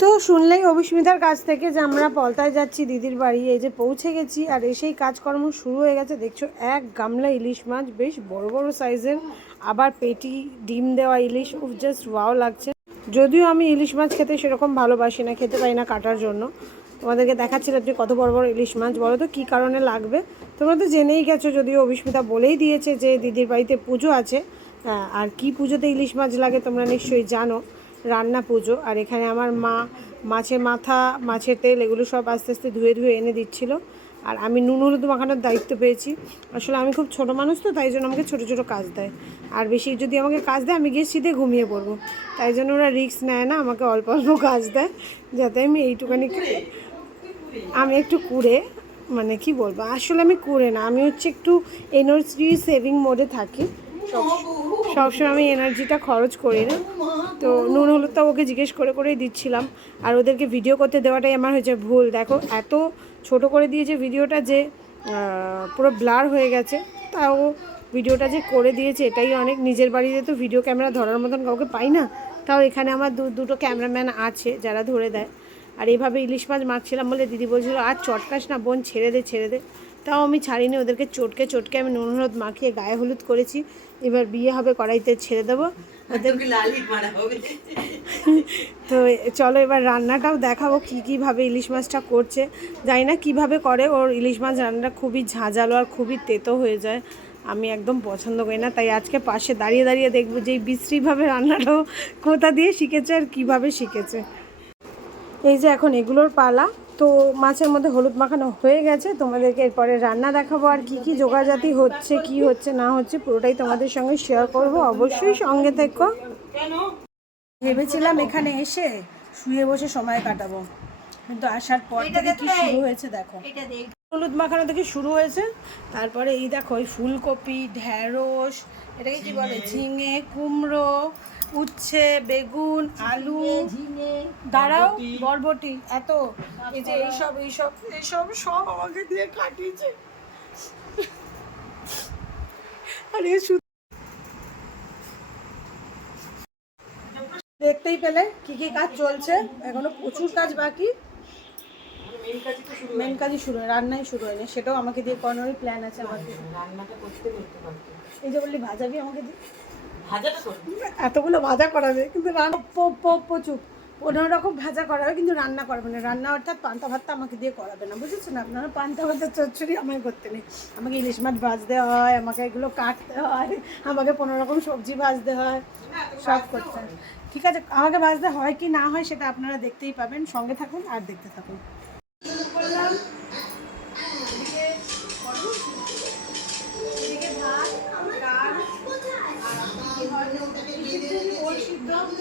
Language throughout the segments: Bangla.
তো শুনলেই অভিস্মিতার কাছ থেকে যে আমরা পলতায় যাচ্ছি, দিদির বাড়ি, এই যে পৌঁছে গেছি আর এসেই কাজকর্ম শুরু হয়ে গেছে। দেখছ, এক গামলা ইলিশ মাছ, বেশ বড় বড় সাইজের, আবার পেটি, ডিম দেওয়া ইলিশ, উফ জাস্ট ওয়াও লাগছে। যদিও আমি ইলিশ মাছ খেতে সেরকম ভালোবাসি না, খেতে পারি না কাটার জন্য। তোমাদেরকে দেখাচ্ছিলাম যে কত বড় বড় ইলিশ মাছ, বলো তো কী কারণে লাগবে? তোমরা তো জেনেই গেছো, যদিও অভিস্মিতা বলেই দিয়েছে যে দিদির বাড়িতে পুজো আছে। আর কি পুজোতে ইলিশ মাছ লাগে তোমরা নিশ্চয়ই জানো। রান্না পুজো আর এখানে আমার মা মাছের মাথা মাছের তেল এগুলো সব আস্তে আস্তে ধুয়ে ধুয়ে এনে দিচ্ছিল। আর আমি নুন হলুদ মাখানোর দায়িত্ব পেয়েছি। আসলে আমি খুব ছোট মানুষ তো তাই জন্য আমাকে ছোটো ছোটো কাজ দেয়। আর বেশি যদি আমাকে কাজ দেয় আমি গিয়ে সিধে ঘুমিয়ে পড়ব। তাই জন্য ওরা রিস্ক নেয় না আমাকে অল্প অল্প কাজ দেয় যাতে আমি এইটুখানি আমি একটু কুড়ে মানে কি বলব? আসলে আমি কুড়ে না আমি হচ্ছে একটু এনার্জি সেভিং মোডে থাকি। সব সবসময় আমি এনার্জিটা খরচ করি না। তো নুন হলুদটা ওকে জিজ্ঞেস করে করেই দিচ্ছিলাম। আর ওদেরকে ভিডিও করতে দেওয়াটাই আমার হয়েছে ভুল। দেখো, এত ছোট করে দিয়েছে ভিডিওটা যে পুরো ব্লার হয়ে গেছে, তাও ভিডিওটা যে করে দিয়েছে, এটাই অনেক। নিজের বাড়িতে তো ভিডিও ক্যামেরা ধরার মতন কাউকে পাই না। তাও এখানে আমার দু, দুটো ক্যামেরাম্যান আছে যারা ধরে দেয়। আর এইভাবে ইলিশ মাছ মাখছিলাম বলে দিদি বলছিল, আর চটকাস না, বোন ছেড়ে দে ছেড়ে দে। তাও আমি ছাড়িনি ওদেরকে চটকে চটকে আমি নুন হলুদ মাখিয়ে গায়ে হলুদ করেছি। এবার বিয়ে হবে কড়াইতে ছেড়ে দেবো। তো চলো এবার রান্নাটাও দেখাবো কী কীভাবে ইলিশ মাছটা করছে। জানি না কীভাবে করে ওর ইলিশ মাছ রান্নাটা খুবই ঝাঁঝালো আর খুবই তেতো হয়ে যায়। আমি একদম পছন্দ করি না তাই আজকে পাশে দাঁড়িয়ে দাঁড়িয়ে দেখব যে এই বিশ্রীভাবে রান্নাটাও কোথা দিয়ে শিখেছে আর কীভাবে শিখেছে। এই যে এখন এগুলোর পালা। তো মাছের মধ্যে হলুদ মাখানো হয়ে গেছে তোমাদেরকে এরপরে রান্না দেখাবো আর কি কি জোগাড়জাতি হচ্ছে কি হচ্ছে না হচ্ছে পুরোটাই তোমাদের সঙ্গে শেয়ার করব। অবশ্যই সঙ্গে থেকো। ভেবেছিলাম এখানে এসে শুয়ে বসে সময় কাটাবো কিন্তু আসার পর থেকে কি শুরু হয়েছে দেখো। হলুদ মাখানো থেকে শুরু হয়েছে তারপরে এই দেখো এই ফুলকপি ঢ্যাঁড়স এটাকে কি বলে ঝিঙে কুমড়ো উচ্ছে বেগুন আলু দাঁড়াও বরবটি। এত। এই যে এইসব এইসব এইসব সব আমাকে দিয়ে কাটিয়েছে। আর এ দেখতেই পেলে কি কি কাজ চলছে। এখনও প্রচুর কাজ বাকি। মেন কাজই শুরু হয় রান্নাই শুরু হয়নি। সেটাও আমাকে দিয়ে করানোরই প্ল্যান আছে আমাকে। রান্নাটা করতে করতে এই যে বললি ভাজাবি আমাকে দিয়ে? এতগুলো ভাজা করাবে কিন্তু রান্না প্রচুর পনেরো রকম ভাজা করাবে কিন্তু রান্না করবে না। রান্না অর্থাৎ পান্তা ভাতটা আমাকে দিয়ে করাবে না, বুঝেছেন? আপনারা পান্তা ভাতের চচ্চড়ি আমাকে করতে নেই। আমাকে ইলিশ মাছ ভাজতে হয়, আমাকে এগুলো কাটতে হয়, আমাকে পনেরো রকম সবজি ভাজতে হয়, সব করতে হয়। ঠিক আছে, আমাকে ভাজতে হয় কি না হয় সেটা আপনারা দেখতেই পাবেন, সঙ্গে থাকুন আর দেখতে থাকুন।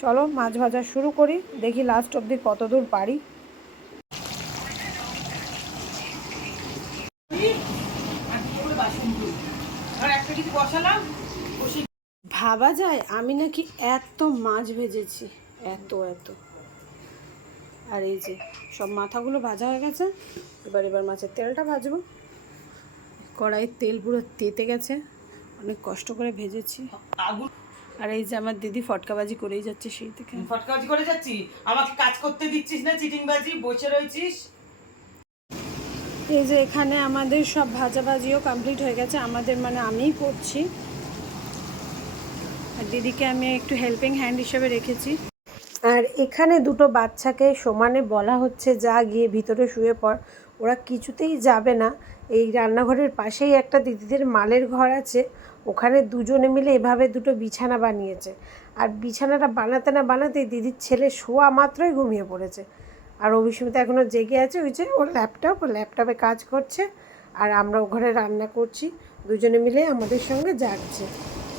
চলো, মাছ ভাজা শুরু করি। দেখি লাস্ট অবধি কত দূর পারি। ভাবা যায়, আমি নাকি এত মাছ ভেজেছি। এত এত। আর এই যে, সব মাথাগুলো ভাজা হয়ে গেছে। এবার এবার মাছের তেলটা ভাজবো। কড়াইয়ের তেল পুরো তেতে গেছে। অনেক কষ্ট করে ভেজেছি। আর এই যে আমার দিদি ফটকাবাজি করেই যাচ্ছে সেই থেকে ফটকাবাজি করে যাচ্ছি? আমাকে কাজ করতে দিচ্ছিস না চিটিংবাজি? বসে রয়েছিস? এই যে এখানে আমাদের সব ভাজাভাজিও কমপ্লিট হয়ে গেছে। আমাদের মানে আমিই করছি। আর দিদিকে আমি একটু হেল্পিং হ্যান্ড হিসেবে রেখেছি। আর এখানে দুটো বাচ্চাকে সমানে বলা হচ্ছে যা গিয়ে ভিতরে শুয়ে পড়। ওরা কিছুতেই যাবে না। এই রান্নাঘরের পাশেই একটা দিদিদের মালের ঘর আছে। ওখানে দুজনে মিলে এভাবে দুটো বিছানা বানিয়েছে। আর বিছানাটা বানাতে না বানাতেই দিদির ছেলে শোয়া মাত্রই ঘুমিয়ে পড়েছে। আর অভিস্মিতা এখনও জেগে আছে ওই যে ওর ল্যাপটপ ওর ল্যাপটপে কাজ করছে। আর আমরা ও ঘরে রান্না করছি। দুজনে মিলে আমাদের সঙ্গে জাগছে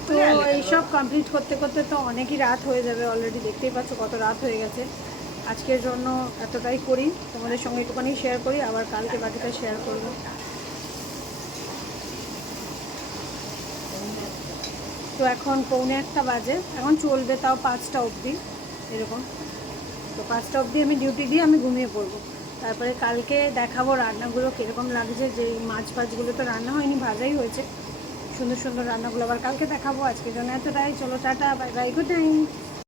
তো এইসব কমপ্লিট করতে করতে তো অনেকই রাত হয়ে যাবে অলরেডি দেখতেই পাচ্ছ কত রাত হয়ে গেছে। আজকের জন্য এতটাই করি। তোমাদের সঙ্গে একটুখানি শেয়ার করি, আবার কালকে বাকিটা শেয়ার করব। তো এখন পৌনে একটা বাজে। এখন চলবে তাও পাঁচটা অবধি, এরকম। তো পাঁচটা অবধি আমি ডিউটি দিয়ে আমি ঘুমিয়ে পড়ব। তারপরে কালকে দেখাবো রান্নাগুলো কীরকম লাগছে, যে মাছ ফাছগুলো তো রান্না হয়নি, ভাজাই হয়েছে। সুন্দর সুন্দর রান্নাগুলো আবার কালকে দেখাবো, আজকের জন্য এতটাই। চলো ta ta bye bye good night